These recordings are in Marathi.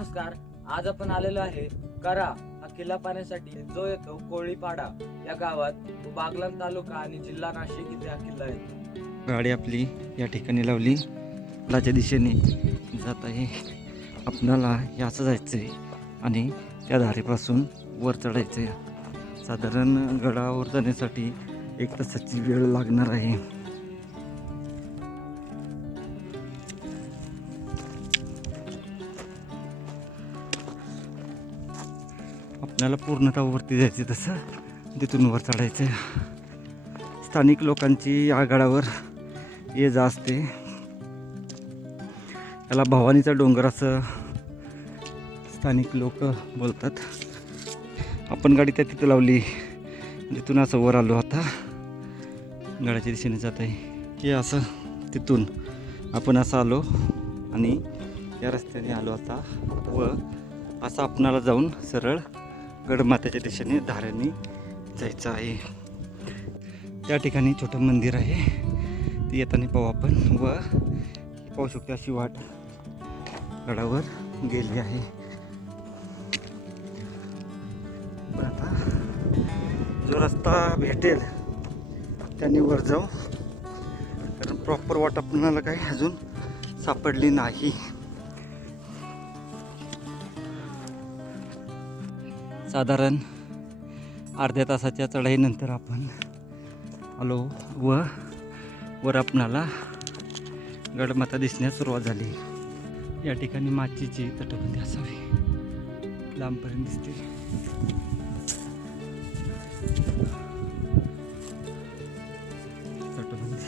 नमस्कार. आज आपण आलेलो आहे करा हा किल्ला पाहण्यासाठी, जो येतो कोळीपाडा या गावात. बागलाण तालुका आणि जिल्हा नाशिक इथे हा किल्ला येतो. गाडी आपली या ठिकाणी लावली, लाच्या दिशेने जात आहे. आपणाला याचं जायचं आहे आणि त्या धारेपासून वर चढायचं आहे. साधारण गडावर जाण्यासाठी 1 तासाची वेळ लागणार आहे. आपल्याला पूर्णतः वरती जायचं, तसं तिथून वर चढायचं आहे. स्थानिक लोकांची या गडावर ये जा असते. याला भवानीचा डोंगर असं स्थानिक लोक बोलतात. आपण गाडी त्या तिथं लावली, तिथून असं वर आलो. आता गडाच्या दिशेने जात आहे. हे असं तिथून आपण असं आलो आणि या रस्त्याने आलो आता, व असं आपणाला जाऊन सरळ गडमाथ्याच्या दिशेने धारेने जायचं आहे. त्या ठिकाणी छोटं मंदिर आहे, ते येताना पाहू आपण. व पाहू शकतो अशी वाट गडावर गेली आहे. पण आता जो रस्ता भेटेल त्याने वर जाऊ, कारण प्रॉपर वाट आपल्याला काही अजून सापडली नाही. साधारण अर्ध्या तासाच्या चढाईनंतर आपण आलो व वर आपणाला गडमाथा दिसण्यास सुरुवात झाली. या ठिकाणी माचीची तटबंदी असावी, लांबपर्यंत दिसते. तटबंदी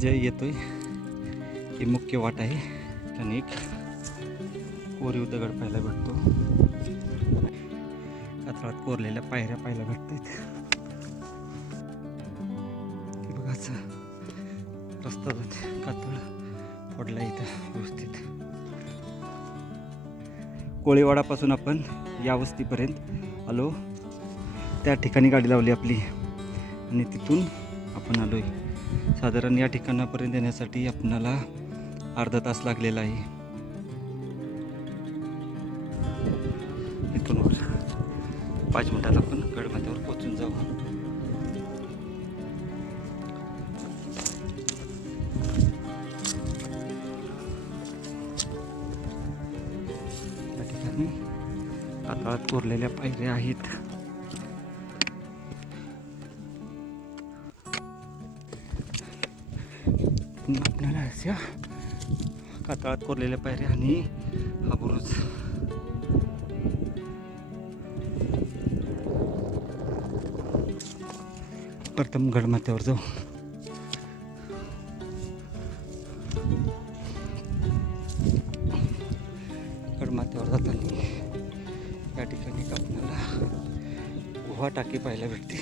जे येतोय ही मुख्य वाट आहे. आणि एक कोरीव दगड पाहायला भेटतो. कातळात कोरलेल्या पायऱ्या पाहायला भेटतात. बघा रस्ता जाते, कातळ फोडला इथं व्यवस्थित. कोळीवाडापासून आपण या वस्तीपर्यंत आलो. त्या ठिकाणी गाडी लावली आपली आणि तिथून आपण आलोय. साधारण या ठिकाणापर्यंत येण्यासाठी आपणाला अर्धा तास लागलेला आहे. इथून वर 5 मिनिटात आपण गडमाथ्यावर पोहोचून जाऊ. या ठिकाणी कातळात कोरलेल्या पायऱ्या आहेत. आपल्याला अशा कातळात कोरलेल्या पायऱ्या आणि हा बुरुज. प्रथम गडमाथ्यावर जाऊ. गडमाथ्यावर जाताना या ठिकाणी आपल्याला गुहा टाकी पाहायला भेटते.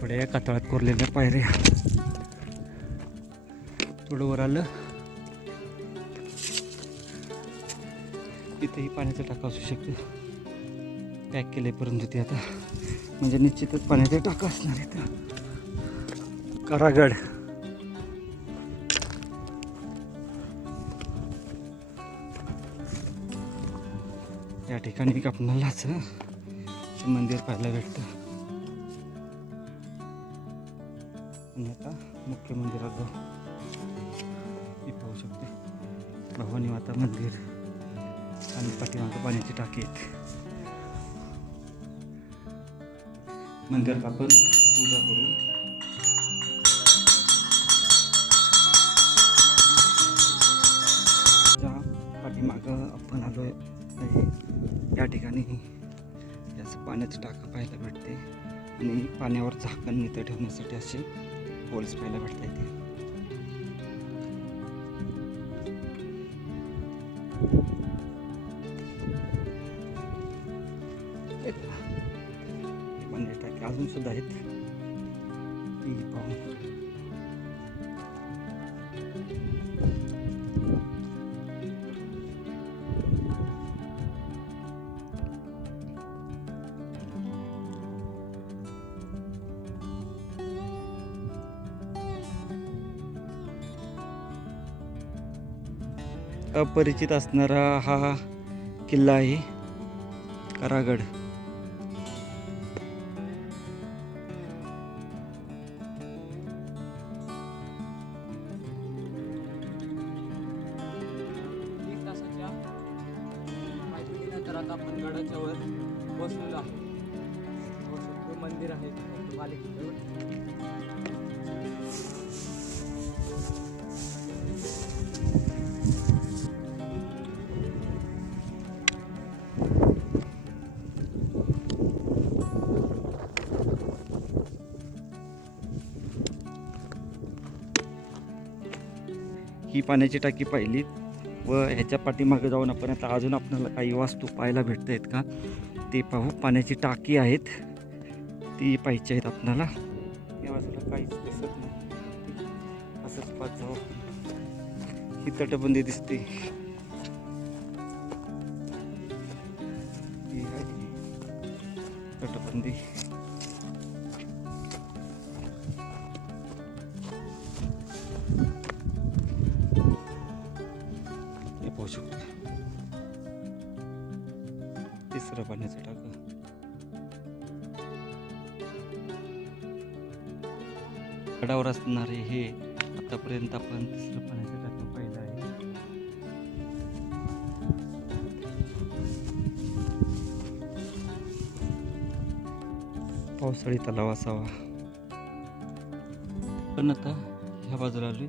थोड्या कातळात कोरलेल्या पायऱ्या. थोडं वर आलं इथेही पाण्याचा टाका असू शकतो. पॅक केले परंतु ते आता म्हणजे निश्चितच पाण्याचा टाका असणार आहे. करागड या ठिकाणी एक आपणालाच मंदिर पाहायला भेटतं. आणि आता मुख्य मंदिरात जाऊ. पाहू शकते भवानी माता मंदिर आणि पाठीमागं पाण्याची टाकी आहेत. मंदिरात आपण पूजा करू. ज्या पाठीमागं आपण आलो आहे या ठिकाणी याचं पाण्याचं टाकं पाहायला भेटते आणि पाण्यावर झाकण नितं ठेवण्यासाठी असे होल्स पाहायला भेटता येते. टाके अजून सुद्धा आहेत. अपरिचित असणारा हा किल्ला आहे करागड. तर आता आपण गडाच्या वर बसलेलो आहे. मंदिर आहे मालिकेजवळ. ही पाण्याची टाकी पाहिली व ह्याच्या पाठीमागे जाऊन आपण आता अजून आपल्याला काही वास्तू पाहायला भेटत आहेत का ते पाहू. पाण्याची टाकी आहेत ती पाहिजे आहेत आपल्याला. या बाजूला काहीच दिसत नाही, असंच पाहत जाऊ. ही तटबंदी दिसते, ही आहे तटबंदी. पाहू शकतो तिसरं पाण्याचं टाकं. गडावर असणारे हे आतापर्यंत आपण तिसरं पाण्याचं टाकं पाहिलं आहे. पावसाळी तलाव असावा. पण आता ह्या बाजूला आलोय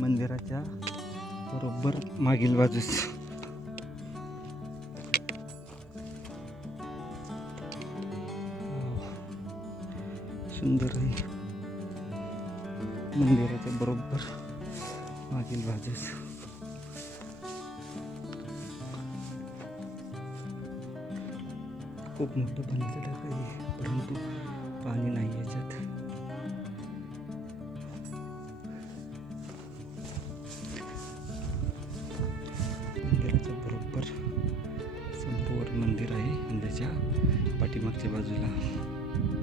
मंदिराच्या बरोबर मागील बाजूस. सुंदर आहे मंदिराच्या बरोबर मागील बाजूस. खूप मोठं पाण्याचं टाकं आहे परंतु पाणी नाही याच्यात. मंदिराच्या बरोबर समोर मंदिर आहे आणि त्याच्या पाठीमागच्या बाजूला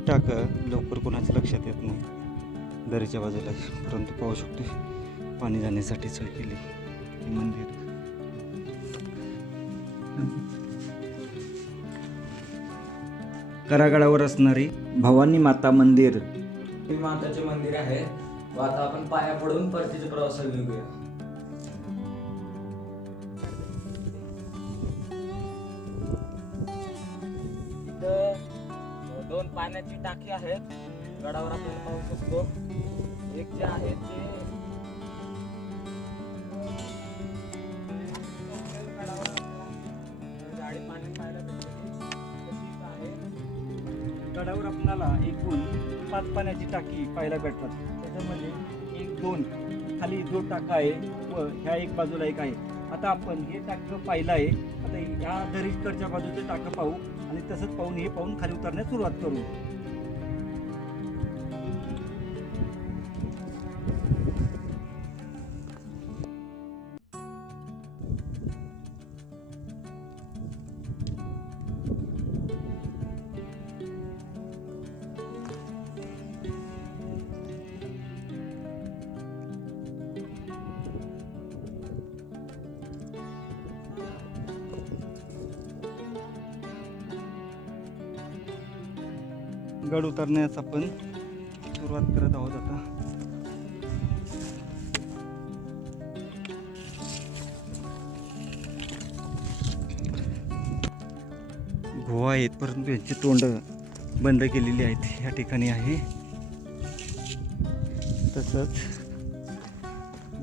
टाकं लवकर कोणाच्या लक्षात येत नाही दरीच्या बाजूला, परंतु पाहू शकतो पाणी जाण्यासाठी सोय केली. हे मंदिर करागडावर असणारी भवानी माता मंदिर. ही माताचे मंदिर आहे व आता आपण पाया पडून परतीच्या प्रवासाला निघूया. इथं 2 पाण्याची टाकी आहेत गडावर आपल्याला पाहू शकतो. एक जे आहे ते गाडी पाण्यात पाहायला भेटते. गडावर आपल्याला एकूण 5 पाण्याची टाकी पाहायला भेटतात. त्याच्यामध्ये 1, 2 खाली 2 टाका आहे व ह्या एक बाजूला एक आहे. आता आपण हे टाकं पाहिलं आहे. आता ह्या दरीकडच्या बाजूचं टाकं पाहू आणि तसंच पाहून हे पाहून खाली उतरण्यास सुरुवात करू. गड उतरण्यास आपण सुरुवात करत आहोत आता. गुहा आहेत परंतु यांची तोंड बंद केलेली आहेत. या ठिकाणी आहे तसंच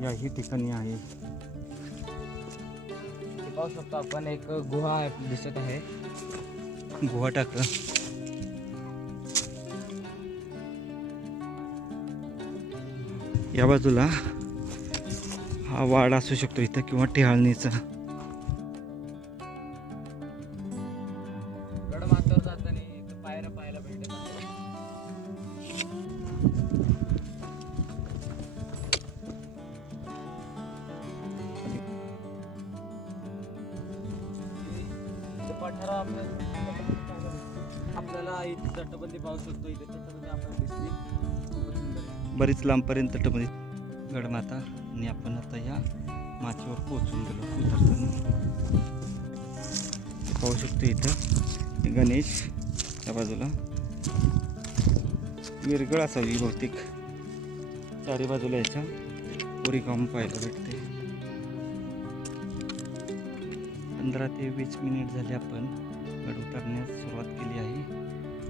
याही ठिकाणी आहे. पाहू शकतो आपण एक गुहा दिसत आहे. गुहा टाकं या बाजूला हा वाड असू शकतो इथं किंवा टिहाळणीचा. गडमाथ्यावर जाताना इथं पायऱ्या पाहायला भेटत आहे. पठारा आपल्याला इथे तटबंदी पाहू शकतो. इथे तटबंदी आपल्याला दिसते. खूपच सुंदर आहे. बरीच लांबपर्यंत तटबंदी गडमाता आणि आपण आता या माचीवर पोचून गेलो उतरताना. पाहू शकतो इथं हे गणेश त्या बाजूला विरगळ असावी बहुतेक. चारी बाजूला याच्या कोरीगाम पाहायला भेटते. 15 ते 20 मिनिट झाले आपण गड उतरण्यास सुरुवात केली आहे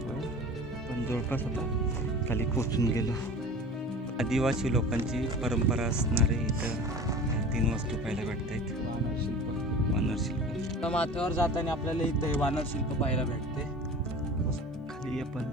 व आपण जवळपास आता खाली पोचून गेलो. आदिवासी लोकांची परंपरा असणारे इथं 3 वस्तू पाहायला भेटत आहेत. वानर शिल्प. माथ्यावर जाताना आपल्याला इथं हे वानर शिल्प पाहायला भेटते. खाली आपण